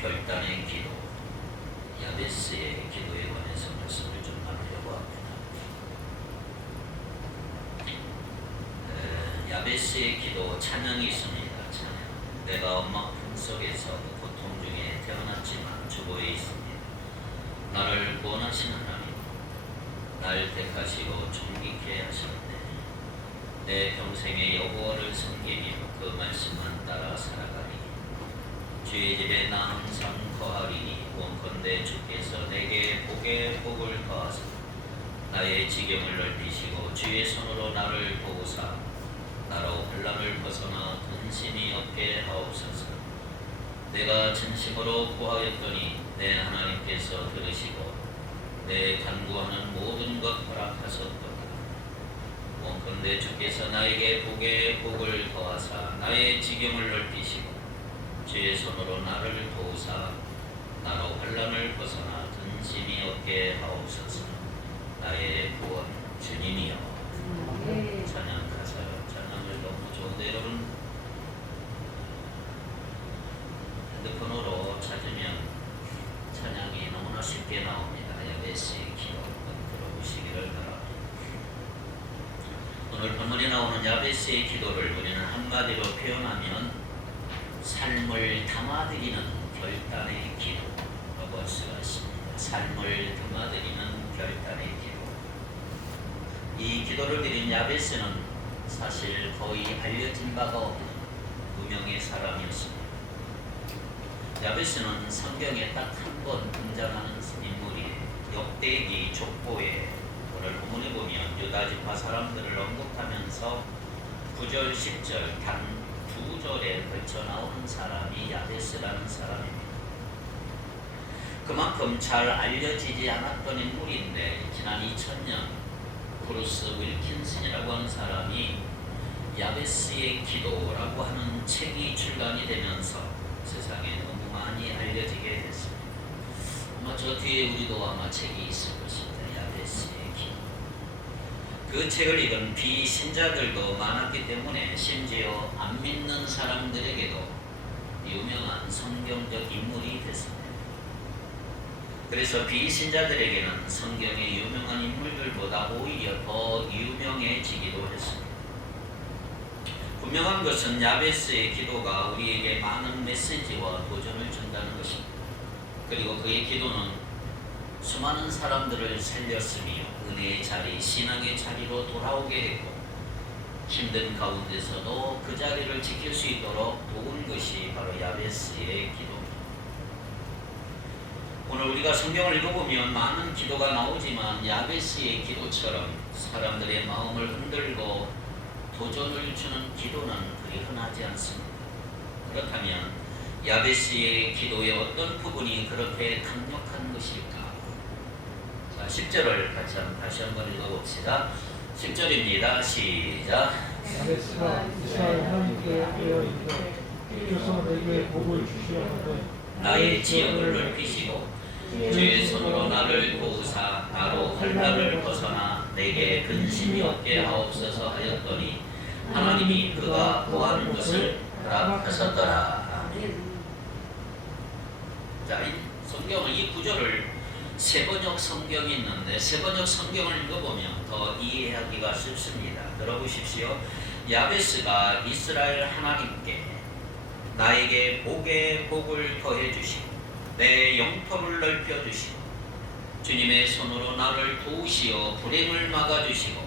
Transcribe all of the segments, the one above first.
결단의 기도, 야베스의 기도에 관해서 말씀을 좀 나누려고 합니다. 야베스의 기도 찬양이 있습니다. 찬양. 내가 엄마 품속에서 고통 중에 태어났지만 주보에 있습니다. 나를 구원하신 하나님, 날 택하시고 존귀케 하셨네. 내 평생의 여호와를 섬기며 그 말씀만 따라 살아가리. 주의 집에 나 항상 거하리니 원컨대 주께서 내게 복에 복을 더하사 나의 지경을 넓히시고 주의 손으로 나를 보호사 나로 환난을 벗어나 근심이 없게 하옵소서. 내가 진심으로 구하였더니 내 하나님께서 들으시고 내 간구하는 모든 것 허락하셨도다. 원컨대 주께서 나에게 복에 복을 더하사 나의 지경을 넓히시고 주의 손으로 나를 도우사 나로 환난을 벗어나 근심이 없게 하옵소서. 나의 구원 주님이여. 찬양 가사 찬양을 너무 좋은데 여러분 핸드폰으로 찾으면 찬양이 너무나 쉽게 나옵니다. 야베스의 기도 한번 들어보시기를 바랍니다. 오늘 본문에 나오는 야베스의 기도를 우리는 한마디로 표현하면 삶을 담아드리는 결단의 기도라고 할 수가 있습니다. 삶을 담아드리는 결단의 기도. 이 기도를 드린 야베스는 사실 거의 알려진 바가 없는 무명의 사람이었습니다. 야베스는 성경에 딱 한 번 등장하는 인물이 역대기 족보에 오늘 본문에 보면 유다 지파 사람들을 언급하면서 9절, 10절 단 2절에 걸쳐 나오는 사람이 야베스라는 사람입니다. 그만큼 잘 알려지지 않았던 인물인데 지난 2000년 브루스 윌킨슨이라고 하는 사람이 야베스의 기도라고 하는 책이 출간이 되면서 세상에 너무 많이 알려지게 됐습니다. 아마 저 뒤에 우리도 아마 책이 있을 것입니다. 야베스의 기도. 그 책을 읽은 비신자들도 많았기 때문에 심지어 안 믿는 사람들에게도 유명한 성경적 인물이 됐습니다. 그래서 비신자들에게는 성경의 유명한 인물들보다 오히려 더 유명해지기도 했습니다. 분명한 것은 야베스의 기도가 우리에게 많은 메시지와 도전을 준다는 것입니다. 그리고 그의 기도는 수많은 사람들을 살렸으며 은혜의 자리, 신앙의 자리로 돌아오게 했고 힘든 가운데서도 그 자리를 지킬 수 있도록 도운 것이 바로 야베스의 기도입니다. 오늘 우리가 성경을 읽어보면 많은 기도가 나오지만 야베스의 기도처럼 사람들의 마음을 흔들고 도전을 주는 기도는 그리 흔하지 않습니다. 그렇다면 야베스의 기도의 어떤 부분이 그렇게 강력한 것일까? 자, 10절을 다시 한번 읽어봅시다. 10절입니다. 시작. 야베스가 이스라엘 하나님께 되어 이르서 내게 복을 주시옵소서. 나의 지역을 넓히시고 주의 손으로 나를 도우사 나로 환난을 벗어나 내게 근심이 없게 하옵소서 하였더니 하나님이 그가 구하는 것을 허락하셨더라. 자, 이 성경은 이 구절을 세번역 성경이 있는데 세번역 성경을 읽어보면 더 이해하기가 쉽습니다. 들어보십시오. 야베스가 이스라엘 하나님께 나에게 복에 복을 더해 주시고 내 영토를 넓혀 주시고 주님의 손으로 나를 도우시어 불행을 막아 주시고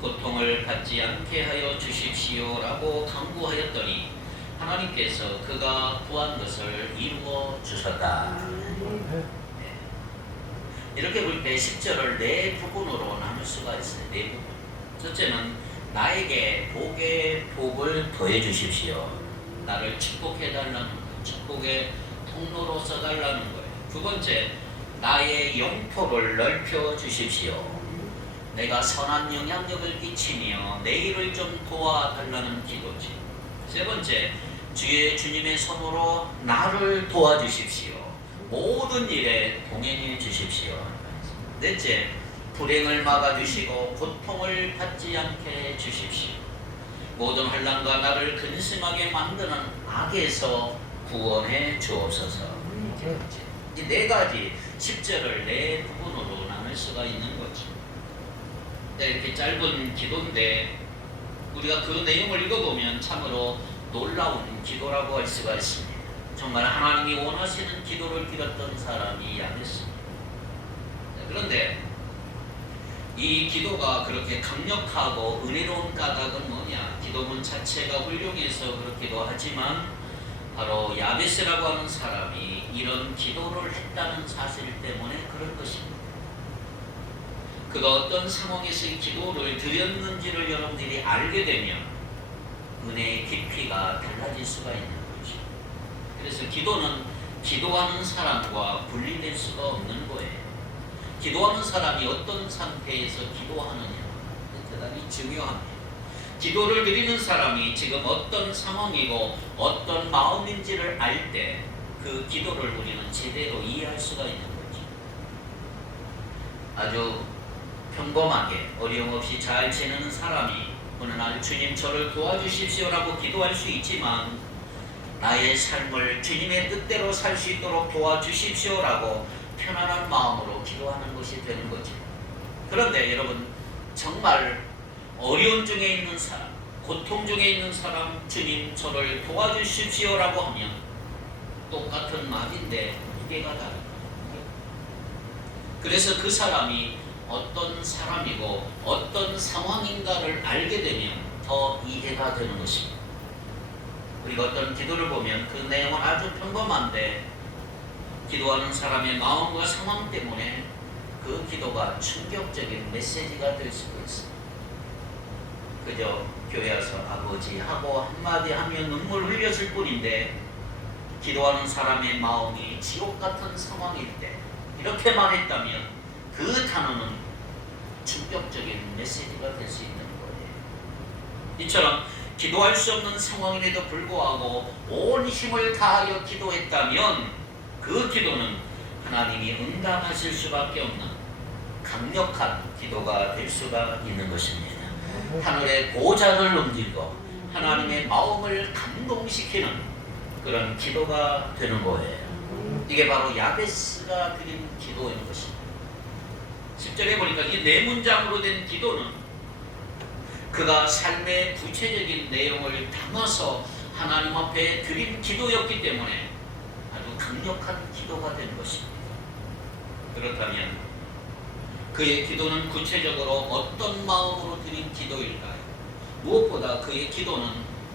고통을 받지 않게 하여 주십시오라고 간구하였더니 하나님께서 그가 구한 것을 이루어 주셨다. 이렇게 볼 때 10절을 네 부분으로 나눌 수가 있어요. 네 부분. 첫째는 나에게 복에 복을 더해 주십시오. 나를 축복해 달라는 거예요. 축복의 통로로 써달라는 거예요. 두 번째, 나의 영토를 넓혀 주십시오. 내가 선한 영향력을 끼치며 내 일을 좀 도와달라는 기도지. 세 번째, 주님의 손으로 나를 도와주십시오. 모든 일에 동행해 주십시오. 넷째, 불행을 막아주시고 고통을 받지 않게 해 주십시오. 모든 환난과 나를 근심하게 만드는 악에서 구원해 주옵소서. 이 네 가지 10절을 네 부분으로 나눌 수가 있는 거죠. 이렇게 짧은 기도인데 우리가 그 내용을 읽어보면 참으로 놀라운 기도라고 할 수가 있습니다. 정말 하나님이 원하시는 기도를 드렸던 사람이 야베스입니다. 그런데 이 기도가 그렇게 강력하고 은혜로운 까닭은 뭐냐? 기도문 자체가 훌륭해서 그렇기도 하지만 바로 야베스라고 하는 사람이 이런 기도를 했다는 사실 때문에 그런 것입니다. 그가 어떤 상황에서 이 기도를 드렸는지를 여러분들이 알게 되면 은혜의 깊이가 달라질 수가 있는 거죠. 그래서 기도는 기도하는 사람과 분리될 수가 없는 거예요. 기도하는 사람이 어떤 상태에서 기도하느냐 대단히 중요합니다. 기도를 드리는 사람이 지금 어떤 상황이고 어떤 마음인지를 알 때 그 기도를 우리는 제대로 이해할 수가 있는 거죠. 아주 평범하게 어려움 없이 잘 지내는 사람이 어느 날 주님 저를 도와주십시오라고 기도할 수 있지만 나의 삶을 주님의 뜻대로 살 수 있도록 도와주십시오라고 편안한 마음으로 기도하는 것이 되는 거죠. 그런데 여러분 정말 어려운 중에 있는 사람, 고통 중에 있는 사람 주님 저를 도와주십시오라고 하면 똑같은 말인데 무게가 다릅니다. 그래서 그 사람이 어떤 사람이고 어떤 상황인가를 알게 되면 더 이해가 되는 것입니다. 우리가 어떤 기도를 보면 그 내용은 아주 평범한데 기도하는 사람의 마음과 상황 때문에 그 기도가 충격적인 메시지가 될 수도 있습니다. 그저 교회 와서 아버지 하고 한마디 하면 눈물 흘렸을 뿐인데 기도하는 사람의 마음이 지옥 같은 상황일 때 이렇게만 했다면 그 단어는 충격적인 메시지가 될 수 있는 거예요. 이처럼 기도할 수 없는 상황임에도 불구하고 온 힘을 다하여 기도했다면 그 기도는 하나님이 응답하실 수밖에 없는 강력한 기도가 될 수가 있는 것입니다. 하늘의 보좌를 넘기고 하나님의 마음을 감동시키는 그런 기도가 되는 거예요. 이게 바로 야베스가 드린 기도인 것입니다. 10절에 보니까 이 네 문장으로 된 기도는 그가 삶의 구체적인 내용을 담아서 하나님 앞에 드린 기도였기 때문에 아주 강력한 기도가 된 것입니다. 그렇다면 그의 기도는 구체적으로 어떤 마음으로 드린 기도일까요? 무엇보다 그의 기도는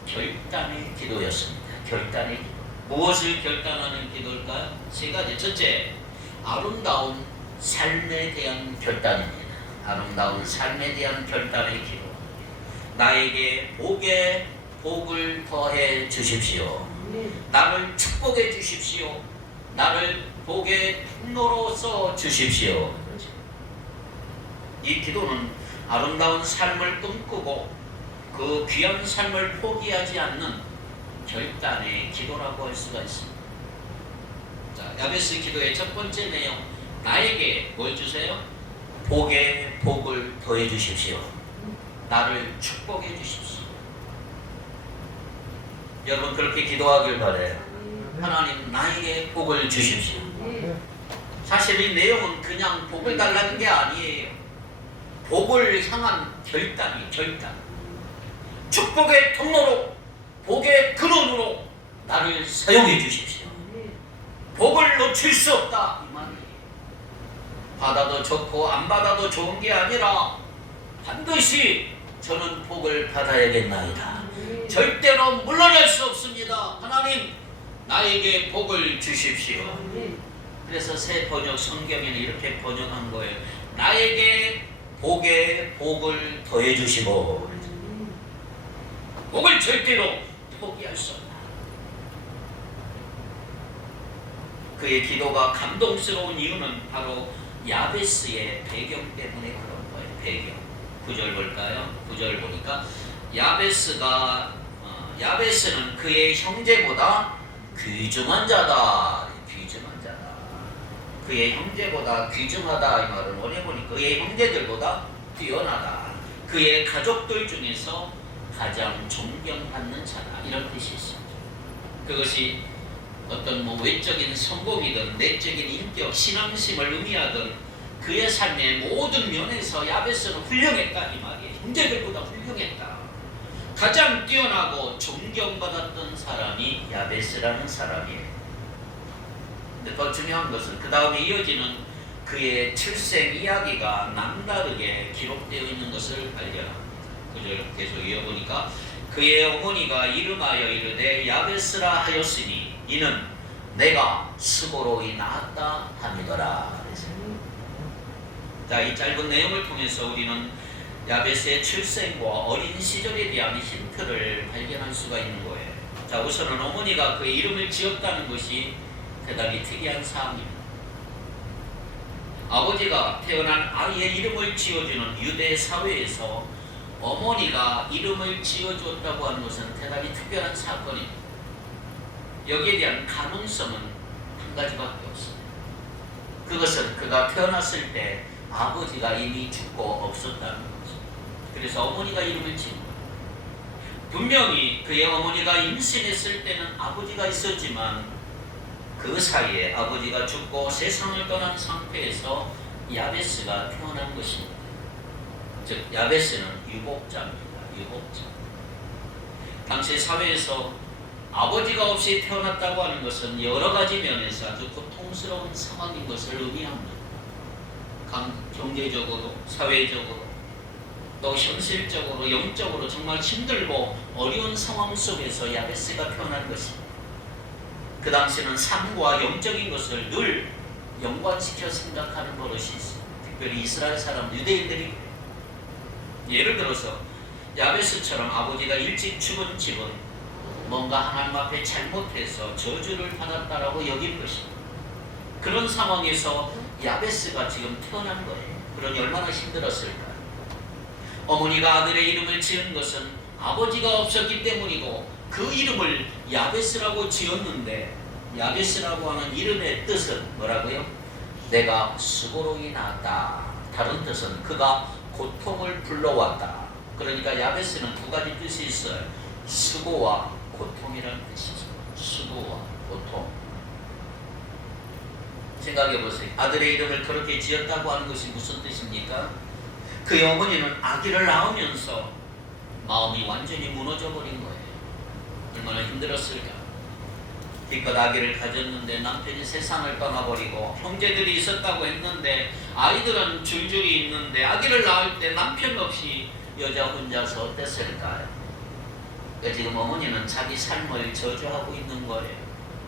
결단의 기도였습니다. 결단의 기도. 무엇을 결단하는 기도일까요? 세 가지. 첫째, 아름다운 삶에 대한 결단입니다. 아름다운 삶에 대한 결단의 기도. 나에게 복에 복을 더해 주십시오. 나를 축복해 주십시오. 나를 복의 통로로 써 주십시오. 이 기도는 아름다운 삶을 꿈꾸고 그 귀한 삶을 포기하지 않는 결단의 기도라고 할 수가 있습니다. 자, 야베스 기도의 첫 번째 내용, 나에게 뭘 주세요? 복에 복을 더해 주십시오. 나를 축복해 주십시오. 여러분 그렇게 기도하길 바라요. 하나님 나에게 복을 주십시오. 사실 이 내용은 그냥 복을 달라는 게 아니에요. 복을 향한 결단이 결단. 축복의 통로로 복의 근원으로 나를 사용해 주십시오. 복을 놓칠 수 없다 이 말이에요. 받아도 좋고 안 받아도 좋은 게 아니라 반드시 저는 복을 받아야겠나이다. 절대로 물러날 수 없습니다. 하나님 나에게 복을 주십시오. 그래서 새 번역 성경에는 이렇게 번역한 거예요. 나에게 복에 복을 더해 주시고 복을 절대로 포기할 수 없다. 그의 기도가 감동스러운 이유는 바로 야베스의 배경 때문에 그런 거예요. 배경. 9절 볼까요? 9절 보니까 야베스는 그의 형제보다 귀중한 자다. 귀중한 자다. 그의 형제보다 귀중하다 이 말은 원해 보니 그의 형제들보다 뛰어나다. 그의 가족들 중에서 가장 존경받는 자다. 이런 뜻이 있습니다. 그것이 어떤 뭐 외적인 성공이든 내적인 인격, 신앙심을 의미하든 그의 삶의 모든 면에서 야베스는 훌륭했다 이 말이에요. 형제들보다 훌륭했다. 가장 뛰어나고 존경받았던 사람이 야베스라는 사람이에요. 근데 더 중요한 것은 그 다음에 이어지는 그의 출생 이야기가 남다르게 기록되어 있는 것을 발견합니다. 그절 계속 이어보니까 그의 어머니가 이름하여 이르되 야베스라 하였으니 이는 내가 수고로이 낳았다 함이더라. 자, 이 짧은 내용을 통해서 우리는 야베스의 출생과 어린 시절에 대한 힌트를 발견할 수가 있는 거예요. 자, 우선은 어머니가 그의 이름을 지었다는 것이 대단히 특이한 사항입니다. 아버지가 태어난 아이의 이름을 지어주는 유대 사회에서 어머니가 이름을 지어줬다고 하는 것은 대단히 특별한 사건입니다. 여기에 대한 가능성은 한 가지밖에 없습니다. 그것은 그가 태어났을 때 아버지가 이미 죽고 없었다는 거죠. 그래서 어머니가 이름을 지은 거예요. 분명히 그의 어머니가 임신했을 때는 아버지가 있었지만 그 사이에 아버지가 죽고 세상을 떠난 상태에서 야베스가 태어난 것입니다. 즉 야베스는 유복자입니다. 유복자. 당시 사회에서 아버지가 없이 태어났다고 하는 것은 여러 가지 면에서 아주 고통스러운 상황인 것을 의미합니다. 경제적으로, 사회적으로, 또 현실적으로, 영적으로 정말 힘들고 어려운 상황 속에서 야베스가 태어난 것입니다. 그 당시는 삶과 영적인 것을 늘 연관시켜 생각하는 버릇이 있습니다. 특별히 이스라엘 사람, 유대인들이 예를 들어서 야베스처럼 아버지가 일찍 죽은 집은 뭔가 하나님 앞에 잘못해서 저주를 받았다라고 여긴 것입니다. 그런 상황에서 야베스가 지금 태어난 거예요. 그러니 얼마나 힘들었을까요? 어머니가 아들의 이름을 지은 것은 아버지가 없었기 때문이고 그 이름을 야베스라고 지었는데 야베스라고 하는 이름의 뜻은 뭐라고요? 내가 수고로이 낳았다. 다른 뜻은 그가 고통을 불러왔다. 그러니까 야베스는 두 가지 뜻이 있어요. 수고와 고통이라는 뜻이죠. 수고와 고통. 생각해 보세요. 아들의 이름을 그렇게 지었다고 하는 것이 무슨 뜻입니까? 그의 어머니는 아기를 낳으면서 마음이 완전히 무너져 버린 거예요. 얼마나 힘들었을까? 기껏 아기를 가졌는데 남편이 세상을 떠나버리고 형제들이 있었다고 했는데 아이들은 줄줄이 있는데 아기를 낳을 때 남편 없이 여자 혼자서 어땠을까요? 그러니까 지금 어머니는 자기 삶을 저주하고 있는 거예요.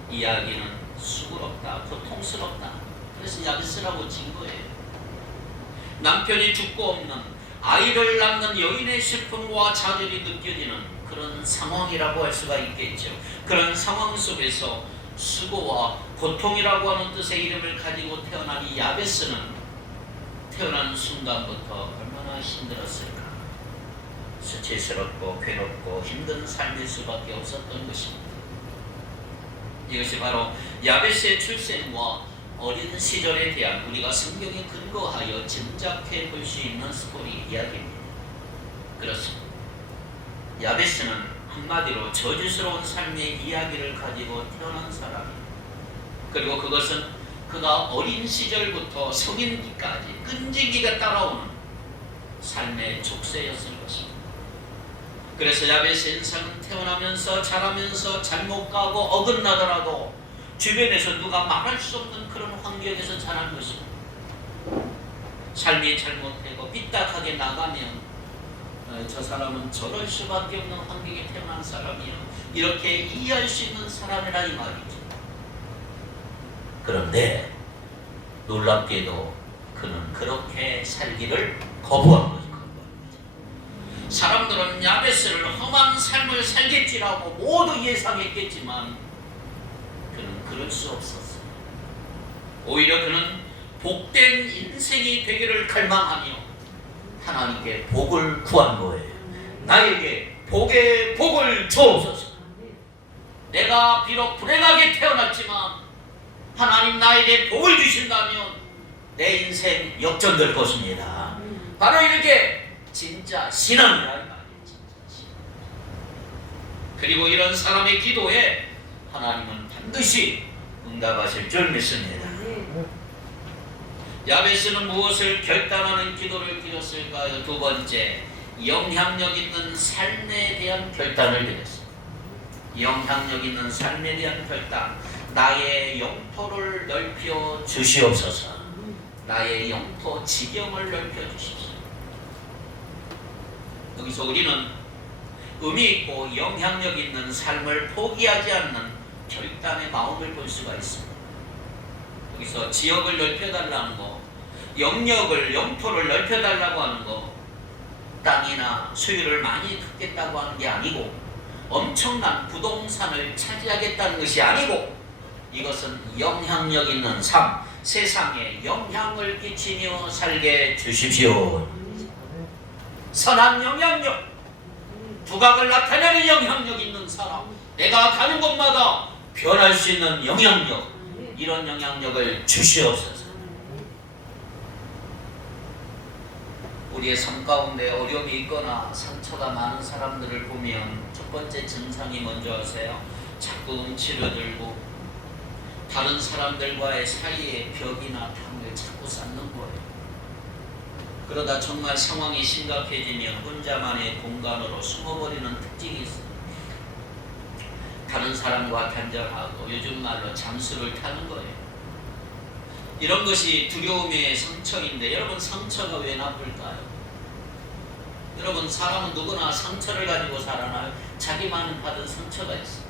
이 아기는 수고롭다, 고통스럽다. 그래서 야베스라고 진 거예요. 남편이 죽고 없는 아이를 낳는 여인의 슬픔과 좌절이 느껴지는 그런 상황이라고 할 수가 있겠죠. 그런 상황 속에서 수고와 고통이라고 하는 뜻의 이름을 가지고 태어난 이 야베스는 태어난 순간부터 얼마나 힘들었을까. 수치스럽고 괴롭고 힘든 삶일 수밖에 없었던 것입니다. 이것이 바로 야베스의 출생과 어린 시절에 대한 우리가 성경에 근거하여 짐작해 볼 수 있는 스토리 이야기입니다. 그렇습니다. 야베스는 한마디로 저주스러운 삶의 이야기를 가지고 태어난 사람이에요. 그리고 그것은 그가 어린 시절부터 성인기까지 끈질기게 따라오는 삶의 족쇄였을 것입니다. 그래서 야베스의 인생은 태어나면서 자라면서 잘못 가고 어긋나더라도 주변에서 누가 말할 수 없는 그런 환경에서 자란 것입니다. 삶이 잘못되고 삐딱하게 나가면 저 사람은 저럴 수밖에 없는 환경에 태어난 사람이요, 이렇게 이해할 수 있는 사람이라 이 말이죠. 그런데 놀랍게도 그는 그렇게 살기를 거부한 거죠. 사람들은 야베스를 험한 삶을 살겠지라고 모두 예상했겠지만 그는 그럴 수 없었어요. 오히려 그는 복된 인생이 되기를 갈망하며 하나님께 복을 구한 거예요. 나에게 복의 복을 주옵소서. 내가 비록 불행하게 태어났지만 하나님 나에게 복을 주신다면 내 인생 역전될 것입니다. 바로 이렇게 진짜 신앙이라 이 말이에요. 진짜 신앙. 그리고 이런 사람의 기도에 하나님은 반드시 응답하실 줄 믿습니다. 야베스는 무엇을 결단하는 기도를 드렸을까요? 두 번째, 영향력 있는 삶에 대한 결단을 드렸습니다. 영향력 있는 삶에 대한 결단. 나의 영토를 넓혀 주시옵소서. 나의 영토 지경을 넓혀 주십시오. 여기서 우리는 의미 있고 영향력 있는 삶을 포기하지 않는 결단의 마음을 볼 수가 있습니다. 여기서 지역을 넓혀달라는 거, 영역을, 영토를 넓혀달라고 하는 거, 땅이나 소유를 많이 갖겠다고 하는 게 아니고, 엄청난 부동산을 차지하겠다는 것이 아니고, 이것은 영향력 있는 삶, 세상에 영향을 끼치며 살게 주십시오. 선한 영향력, 두각을 나타내는 영향력 있는 사람, 내가 가는 곳마다 변할 수 있는 영향력, 이런 영향력을 주시옵소서. 우리의 삶 가운데 어려움이 있거나 상처가 많은 사람들을 보면 첫 번째 증상이 뭔지 아세요? 자꾸 움츠러들고 다른 사람들과의 사이에 벽이나 탐을 자꾸 쌓는 거예요. 그러다 정말 상황이 심각해지면 혼자만의 공간으로 숨어버리는 특징이 있어요. 다른 사람과 단절하고 요즘 말로 잠수를 타는 거예요. 이런 것이 두려움의 상처인데, 여러분 상처가 왜 나쁠까요? 여러분 사람은 누구나 상처를 가지고 살아나요. 자기만은 받은 상처가 있어요.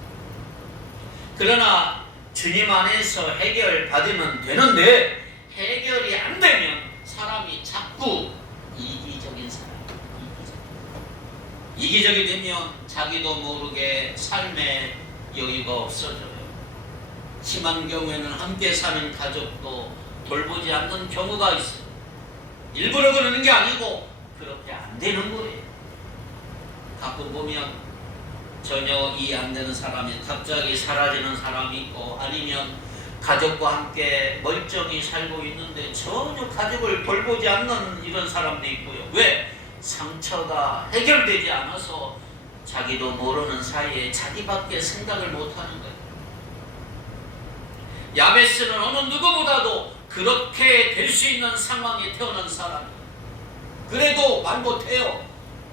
그러나 주님 안에서 해결받으면 되는데, 해결이 안 되면 사람이 자꾸 이기적인 사람이에요. 이기적이 되면 자기도 모르게 삶에 여유가 없어져요. 심한 경우에는 함께 사는 가족도 돌보지 않는 경우가 있어요. 일부러 그러는 게 아니고 그렇게 안 되는 거예요. 가끔 보면 전혀 이해 안 되는 사람이 갑자기 사라지는 사람이 있고, 아니면 가족과 함께 멀쩡히 살고 있는데 전혀 가족을 돌보지 않는 이런 사람도 있고요. 왜? 상처가 해결되지 않아서 자기도 모르는 사이에 자기밖에 생각을 못하는 거예요. 야베스는 어느 누구보다도 그렇게 될 수 있는 상황에 태어난 사람이에요. 그래도 말 못해요.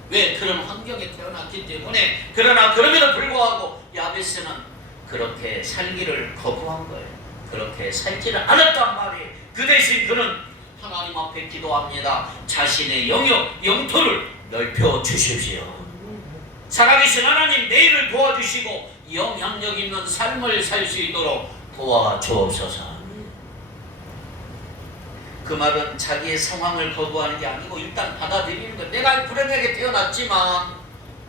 왜? 그런 환경에 태어났기 때문에. 그러나 그럼에도 불구하고 야베스는 그렇게 살기를 거부한 거예요. 그렇게 살지를 않았단 말이에요. 그 대신 그는 하나님 앞에 기도합니다. 자신의 영역, 영토를 넓혀 주십시오. 살아계신 하나님, 내일을 도와주시고 영향력 있는 삶을 살 수 있도록 도와주옵소서. 그 말은 자기의 상황을 거부하는 게 아니고 일단 받아들이는 거예요. 내가 불행하게 태어났지만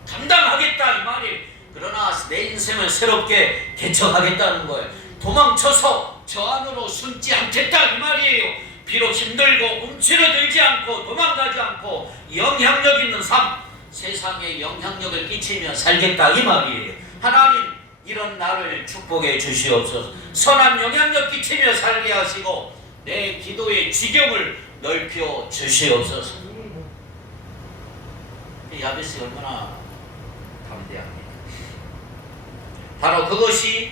감당하겠다 이 말이에요. 그러나 내 인생을 새롭게 개척하겠다는 거예요. 도망쳐서 저 안으로 숨지 않겠다 이 말이에요. 비록 힘들고 움츠러들지 않고 도망가지 않고 영향력 있는 삶, 세상에 영향력을 끼치며 살겠다 이 말이에요. 하나님, 이런 나를 축복해 주시옵소서. 선한 영향력 끼치며 살게 하시고 내 기도의 지경을 넓혀 주시옵소서. 야베스 얼마나 담대합니까? 바로 그것이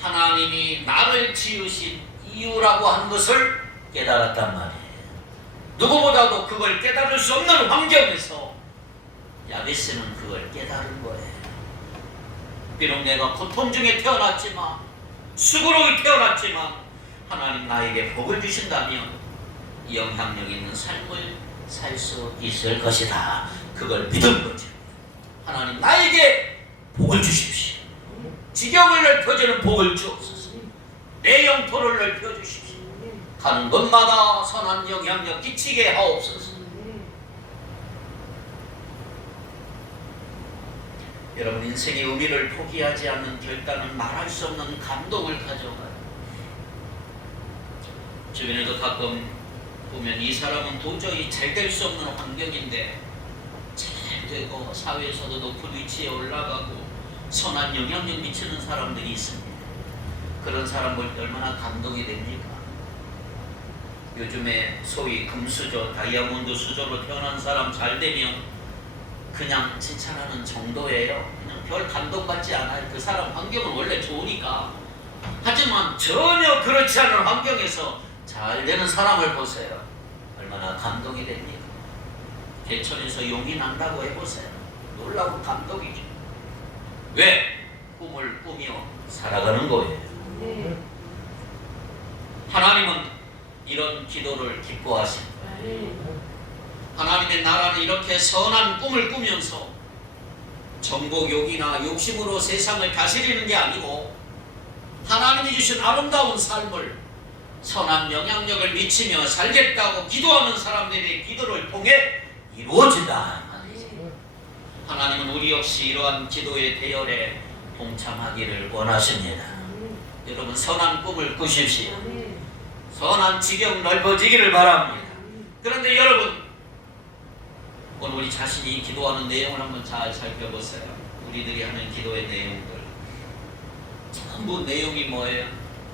하나님이 나를 지으신 이유라고 한 것을 깨달았단 말이에요. 누구보다도 그걸 깨달을 수 없는 환경에서 야베스는 그걸 깨달은 거예요. 비록 내가 고통 중에 태어났지만, 수고로이 태어났지만 하나님 나에게 복을 주신다면 영향력 있는 삶을 살 수 있을 것이다. 그걸 믿은 거죠. 하나님 나에게 복을 주십시오. 지경을 넓혀주는 복을 주옵소서. 내 영토를 넓혀주십시오. 가는 곳마다 선한 영향력 끼치게 하옵소서. 여러분, 인생의 의미를 포기하지 않는 결단은 말할 수 없는 감동을 가져가요. 주변에도 가끔 보면 이 사람은 도저히 잘 될 수 없는 환경인데 잘 되고 사회에서도 높은 위치에 올라가고 선한 영향력 미치는 사람들이 있습니다. 그런 사람 볼 때 얼마나 감동이 됩니까? 요즘에 소위 금수저, 다이아몬드 수저로 태어난 사람 잘 되면 그냥 칭찬하는 정도예요. 그냥 별 감동받지 않아요. 그 사람 환경은 원래 좋으니까. 하지만 전혀 그렇지 않은 환경에서 잘 되는 사람을 보세요. 얼마나 감동이 됩니까? 개천에서 용이 난다고 해보세요. 놀라운 감동이죠. 왜? 꿈을 꾸며 살아가는 거예요. 네. 하나님은 이런 기도를 기뻐하십니다. 네. 하나님의 나라는 이렇게 선한 꿈을 꾸면서 정복욕이나 욕심으로 세상을 다스리는 게 아니고 하나님이 주신 아름다운 삶을 선한 영향력을 미치며 살겠다고 기도하는 사람들의 기도를 통해 이루어진다. 하나님은 우리 역시 이러한 기도의 대열에 동참하기를 원하십니다. 여러분 선한 꿈을 꾸십시오. 선한 지경 넓어지기를 바랍니다. 그런데 여러분 오늘 우리 자신이 기도하는 내용을 한번 잘 살펴보세요. 우리들이 하는 기도의 내용들 전부 내용이 뭐예요?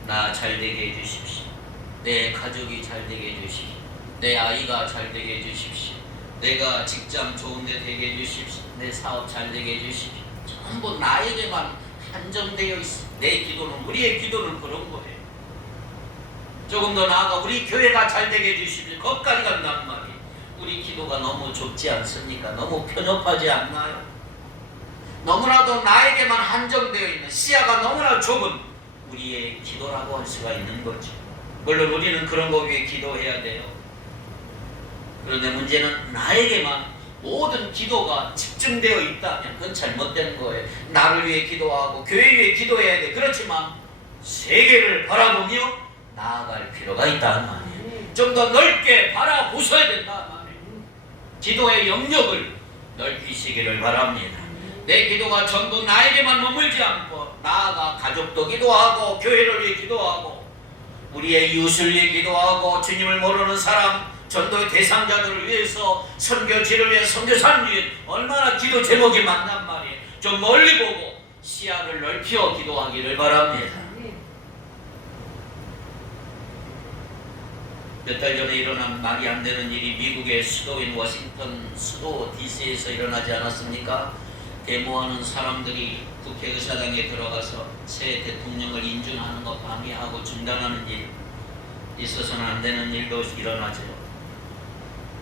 나 잘되게 해주십시오. 내 가족이 잘되게 해주십시오. 내 아이가 잘되게 해주십시오. 내가 직장 좋은데 되게 해주십시오. 내 사업 잘되게 해주십시오. 전부 나에게만 한정되어 있어. 내 기도는 우리의 기도는 그런 거예요. 조금 더 나아가 우리 교회가 잘되게 해주십시오. 거기까지 간단 말이에요. 우리 기도가 너무 좁지 않습니까? 너무 편협하지 않나요? 너무나도 나에게만 한정되어 있는 시야가 너무나 좁은 우리의 기도라고 할 수가 있는 거죠. 물론 우리는 그런 거 위해 기도해야 돼요. 그런데 문제는 나에게만 모든 기도가 집중되어 있다면 그건 잘못된 거예요. 나를 위해 기도하고 교회 위해 기도해야 돼. 그렇지만 세계를 바라보며 나아갈 필요가 있다는 말이에요. 좀 더 넓게 바라보셔야 된다는 말이에요. 기도의 영역을 넓히시기를 바랍니다. 내 기도가 전부 나에게만 머물지 않고 나아가 가족도 기도하고 교회를 위해 기도하고 우리의 이웃을 위해 기도하고 주님을 모르는 사람 전도의 대상자들을 위해서 선교지를 위해 선교사를 위해 얼마나 기도 제목이 많단 말이에요. 좀 멀리 보고 시야를 넓혀 기도하기를 바랍니다. 몇 달 전에 일어난 말이 안 되는 일이 미국의 수도인 워싱턴 수도 DC에서 일어나지 않았습니까? 데모하는 사람들이 국회의사당에 들어가서 새 대통령을 인준하는 것 방해하고 중단하는 일, 있어서는 안 되는 일도 일어나죠.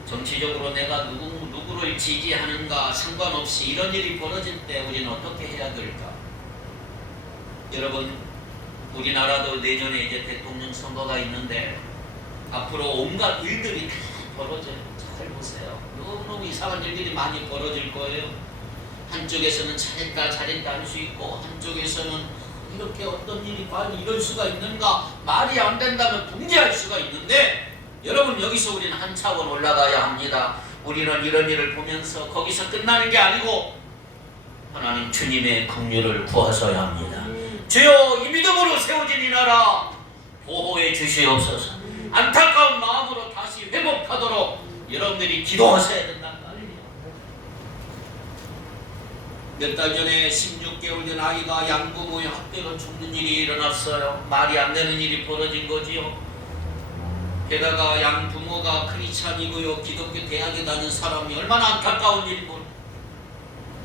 정치적으로 내가 누구를 지지하는가 상관없이 이런 일이 벌어질 때 우리는 어떻게 해야 될까? 여러분, 우리나라도 내년에 이제 대통령 선거가 있는데 앞으로 온갖 일들이 다 벌어져요. 잘 보세요. 너무너무 이상한 일들이 많이 벌어질 거예요. 한쪽에서는 잘했다 할 수 있고 한쪽에서는 이렇게 어떤 일이 빨리 이럴 수가 있는가 말이 안 된다면 붕괴할 수가 있는데 여러분 여기서 우리는 한 차원 올라가야 합니다. 우리는 이런 일을 보면서 거기서 끝나는 게 아니고 하나님 주님의 긍휼을 구하셔야 합니다. 주여 이 믿음으로 세워진 이 나라 보호해 주시옵소서. 안타까운 마음으로 다시 회복하도록 여러분들이 기도하셔야 된단 말이에요. 몇 달 전에 16개월 된 아이가 양부모의 학대로 죽는 일이 일어났어요. 말이 안 되는 일이 벌어진 거지요. 게다가 양부모가 크리스찬이고요. 기독교 대학에 다닌 사람이 얼마나 안타까운 일이고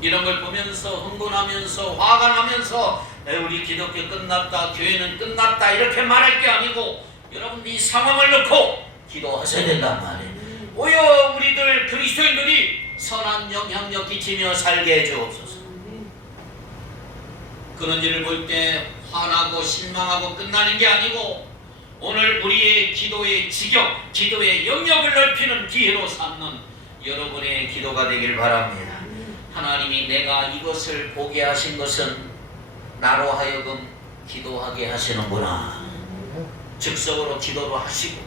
이런 걸 보면서 흥분하면서 화가 나면서 우리 기독교 끝났다, 교회는 끝났다 이렇게 말할 게 아니고 여러분 이 상황을 놓고 기도하셔야 된단 말이에요. 오여 우리들 그리스도인들이 선한 영향력 끼치며 살게 해주옵소서. 그런 일을 볼 때 화나고 실망하고 끝나는 게 아니고 오늘 우리의 기도의 지경, 기도의 영역을 넓히는 기회로 삼는 여러분의 기도가 되길 바랍니다. 하나님이 내가 이것을 보게 하신 것은 나로 하여금 기도하게 하시는구나. 즉석으로 기도를 하시고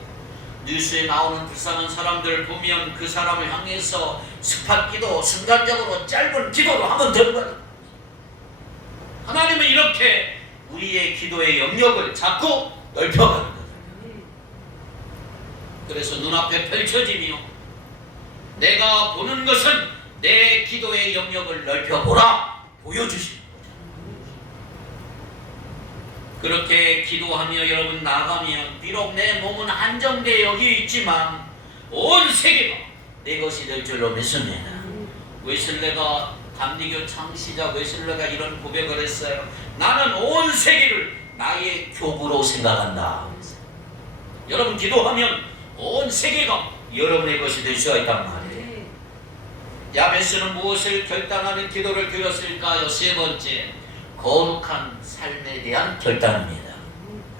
뉴스에 나오는 불쌍한 사람들을 보면 그 사람을 향해서 스팟 기도, 순간적으로 짧은 기도로 하면 되는 거예요. 하나님은 이렇게 우리의 기도의 영역을 자꾸 넓혀가는 거예요. 그래서 눈앞에 펼쳐지며 내가 보는 것은 내 기도의 영역을 넓혀보라 보여주시는 거죠. 그렇게 기도하며 여러분 나가면 비록 내 몸은 한정되어 여기 있지만 온 세계가 내 것이 될 줄로 믿습니다. 웨슬레가 감리교 창시자 웨슬레가 이런 고백을 했어요. 나는 온 세계를 나의 교구로 생각한다. 여러분 기도하면 온 세계가 여러분의 것이 될 수가 있단 말이에요. 야베스는 무엇을 결단하는 기도를 드렸을까요? 세 번째, 거룩한 삶에 대한 결단입니다.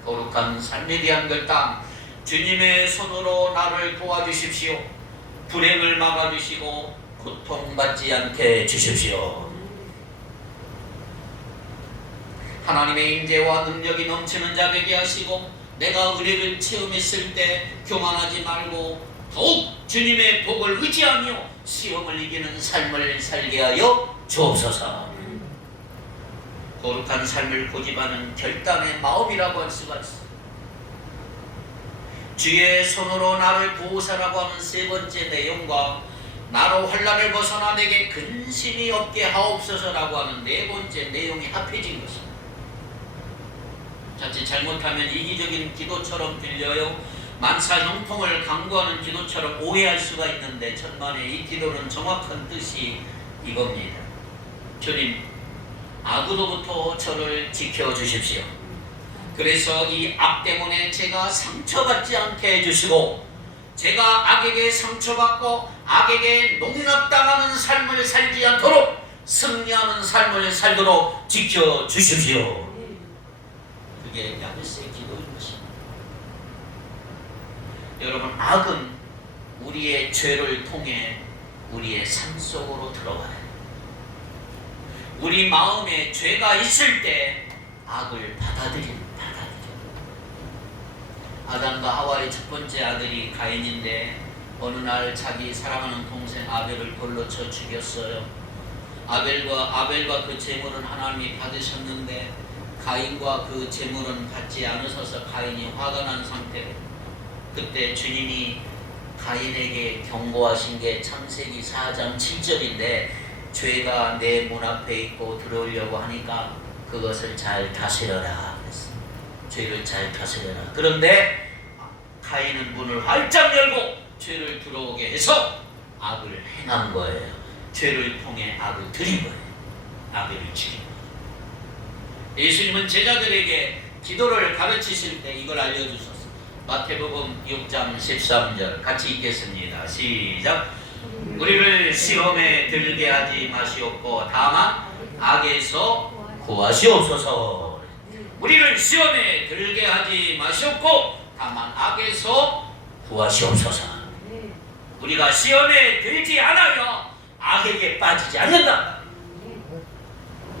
거룩한 삶에 대한 결단. 주님의 손으로 나를 도와주십시오. 불행을 막아주시고 고통받지 않게 해주십시오. 하나님의 인재와 능력이 넘치는 자 되게 하시고 내가 은혜를 체험했을 때 교만하지 말고 더욱 주님의 복을 의지하며 시험을 이기는 삶을 살게 하여 주옵소서. 거룩한 삶을 고집하는 결단의 마음이라고 할 수가 있습니다. 주의 손으로 나를 보호사라고 하는 세 번째 내용과 나로 환난을 벗어나 내게 근심이 없게 하옵소서라고 하는 네 번째 내용이 합해진 것입니다. 자칫 잘못하면 이기적인 기도처럼 들려요. 만사 형통을 강구하는 기도처럼 오해할 수가 있는데 천만에 이 기도는 정확한 뜻이 이겁니다. 주님, 악으로부터 저를 지켜주십시오. 그래서 이 악 때문에 제가 상처받지 않게 해주시고 제가 악에게 상처받고 악에게 농락당하는 삶을 살지 않도록 승리하는 삶을 살도록 지켜주십시오. 그게 야베스의 기도인 것입니다. 여러분, 악은 우리의 죄를 통해 우리의 삶 속으로 들어와요. 우리 마음에 죄가 있을 때 악을 받아들입니다. 아담과 하와의 첫 번째 아들이 가인인데 어느 날 자기 사랑하는 동생 아벨을 돌로 쳐 죽였어요. 아벨과 그 제물은 하나님이 받으셨는데 가인과 그 제물은 받지 않으셔서 가인이 화가 난 상태로 그때 주님이 가인에게 경고하신 게 창세기 4장 7절인데 죄가 내 문 앞에 있고 들어오려고 하니까 그것을 잘 다스려라 그랬어요. 죄를 잘 다스려라. 그런데 가인은 문을 활짝 열고 죄를 들어오게 해서 악을 행한 거예요. 죄를 통해 악을 들인 거예요. 아벨을 죽인 거예요. 예수님은 제자들에게 기도를 가르치실 때 이걸 알려주셨어요. 마태복음 6장 13절 같이 읽겠습니다. 시작. 우리를 시험에 들게 하지 마시옵고 다만 악에서 구하시옵소서. 우리를 시험에 들게 하지 마시옵고 다만 악에서 구하시옵소서. 우리가 시험에 들지 않아야 악에게 빠지지 않는다.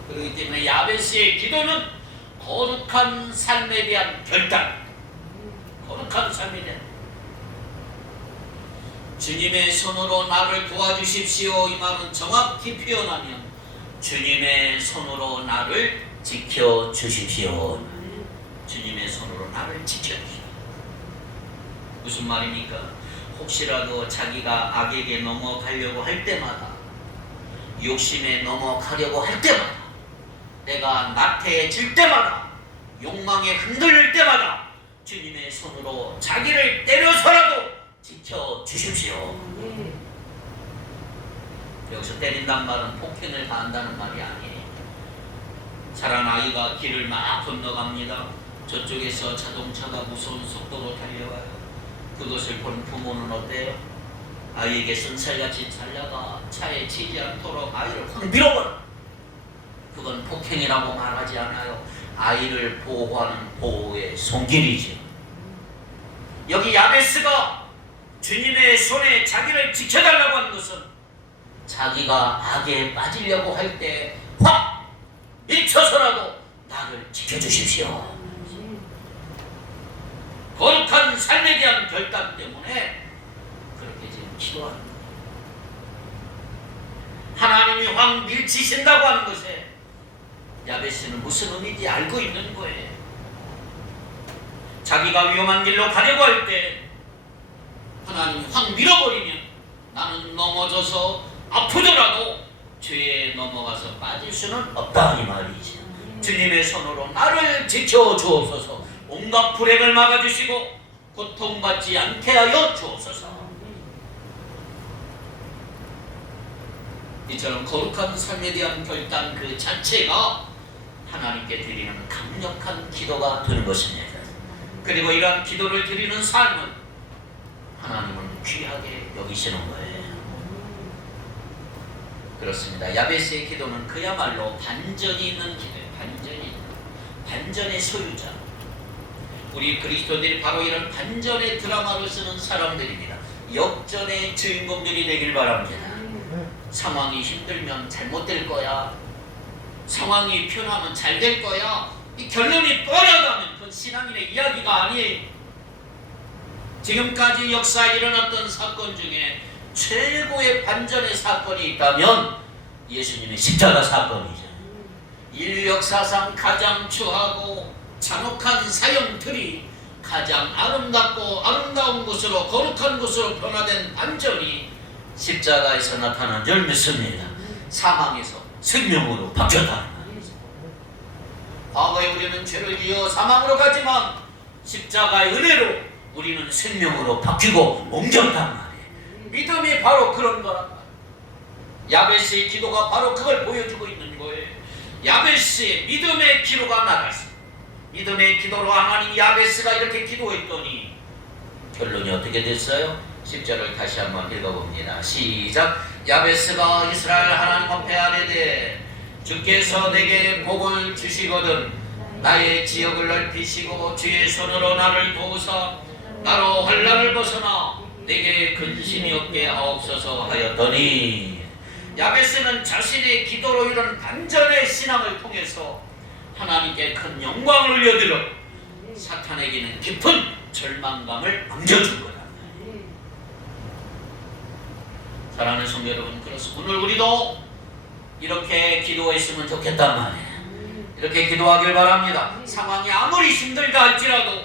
그렇기 때문에 야베스의 기도는 거룩한 삶에 대한 결단, 거룩한 삶에 대한 주님의 손으로 나를 도와주십시오. 이 말은 정확히 표현하면 주님의 손으로 나를 지켜주십시오. 주님의 손으로 나를 지켜주십시오. 무슨 말입니까? 혹시라도 자기가 악에게 넘어가려고 할 때마다 욕심에 넘어가려고 할 때마다 내가 나태해질 때마다 욕망에 흔들릴 때마다 주님의 손으로 자기를 때려서라도 지켜주십시오. 여기서 때린단 말은 폭행을 가한다는 말이 아니에요. 자란 아이가 길을 막 건너갑니다. 저쪽에서 자동차가 무서운 속도로 달려와요. 그것을 본 부모는 어때요? 아이에게 선살같이 잘나가 차에 치지 않도록 아이를 확 밀어버려. 그건 폭행이라고 말하지 않아요. 아이를 보호하는 보호의 손길이죠. 여기 야베스가 주님의 손에 자기를 지켜달라고 하는 것은 자기가 악에 빠지려고 할 때 확 미쳐서라도 나를 지켜주십시오. 거룩한 삶에 대한 결단 때문에 그렇게 지금 기도하는 거예요. 하나님이 확 밀치신다고 하는 것에 야베스는 무슨 의미인지 알고 있는 거예요. 자기가 위험한 길로 가려고 할 때 하나님이 확 밀어버리면 나는 넘어져서 아프더라도 죄에 넘어가서 빠질 수는 없다 이 말이죠. 주님의 손으로 나를 지켜주옵소서. 온갖 불행을 막아주시고 고통받지 않게 하여 주옵소서. 이처럼 거룩한 삶에 대한 결단 그 자체가 하나님께 드리는 강력한 기도가 되는 것입니다. 그리고 이러한 기도를 드리는 삶은 하나님은 귀하게 여기시는 거예요. 그렇습니다. 야베스의 기도는 그야말로 반전이 있는 기도예요. 반전의 소유자. 우리 그리스도인들이 바로 이런 반전의 드라마를 쓰는 사람들입니다. 역전의 주인공들이 되길 바랍니다. 상황이 힘들면 잘못될 거야. 상황이 편하면 잘 될 거야. 이 결론이 뻔하다면 그건 신앙인의 이야기가 아니에요. 지금까지 역사에 일어났던 사건 중에 최고의 반전의 사건이 있다면 예수님의 십자가 사건이죠. 인류 역사상 가장 추하고 잔혹한 사형틀이 가장 아름답고 아름다운 곳으로 거룩한 곳으로 변화된 반전이 십자가에서 나타난 줄 믿습니다. 사망에서 생명으로 바뀌었다는 말이죠. 과거에 우리는 죄를 지어 사망으로 가지만 십자가의 은혜로 우리는 생명으로 바뀌고 옮겼단 말이에요. 믿음이 바로 그런 거란 말이에요. 야베스의 기도가 바로 그걸 보여주고 있는 거예요. 야베스의 믿음의 기도가 나갔습니다. 믿음의 기도로 하나님 야베스가 이렇게 기도했더니 결론이 어떻게 됐어요? 10절을 다시 한번 읽어봅니다. 시작. 야베스가 이스라엘 하나님 앞에 아뢰되 주께서 내게 복을 주시거든 나의 지역을 넓히시고 주의 손으로 나를 도우사 나로 환난을 벗어나 내게 근심이 없게 하옵소서 하였더니 야베스는 자신의 기도로 이런 반전의 신앙을 통해서 하나님께 큰 영광을 올려드려 사탄에게는 깊은 절망감을 안겨준 거다. 사랑하는 성도 여러분, 그렇습니다. 오늘 우리도 이렇게 기도했으면 좋겠단 말이에요. 이렇게 기도하길 바랍니다. 상황이 아무리 힘들다 할지라도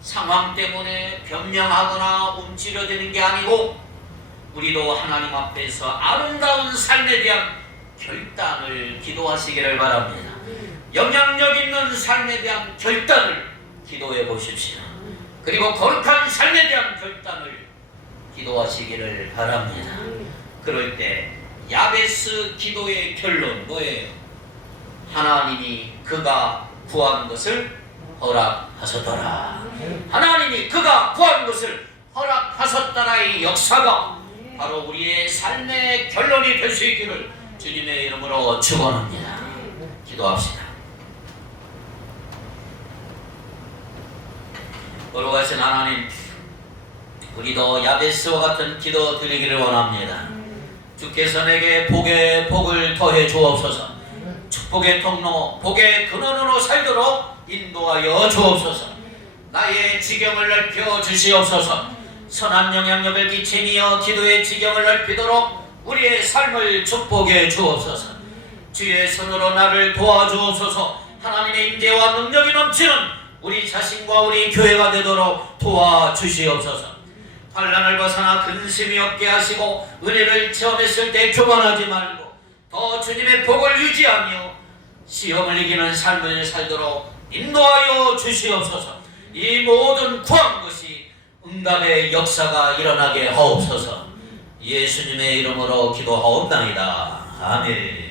상황 때문에 변명하거나 움츠려드는 게 아니고 우리도 하나님 앞에서 아름다운 삶에 대한 결단을 기도하시기를 바랍니다. 영향력 있는 삶에 대한 결단을 기도해 보십시오. 그리고 거룩한 삶에 대한 결단을 기도하시기를 바랍니다. 그럴 때 야베스 기도의 결론 뭐예요? 하나님이 그가 구한 것을 허락하셨더라. 하나님이 그가 구한 것을 허락하셨더라의 역사가 바로 우리의 삶의 결론이 될 수 있기를 주님의 이름으로 축원합니다. 기도합시다. 거룩하신 하나님, 우리도 야베스와 같은 기도 드리기를 원합니다. 주께서 내게 복에 복을 더해 주옵소서. 축복의 통로, 복의 근원으로 살도록 인도하여 주옵소서. 나의 지경을 넓혀 주시옵소서. 선한 영향력을 끼치며 기도의 지경을 넓히도록 우리의 삶을 축복해 주옵소서. 주의 손으로 나를 도와주옵소서. 하나님의 임재와 능력이 넘치는 우리 자신과 우리 교회가 되도록 도와주시옵소서. 환난을 벗어나 근심이 없게 하시고 은혜를 체험했을 때 교만하지 말고 더 주님의 복을 유지하며 시험을 이기는 삶을 살도록 인도하여 주시옵소서. 이 모든 구한 것이 응답의 역사가 일어나게 하옵소서. 예수님의 이름으로 기도하옵나이다. 아멘.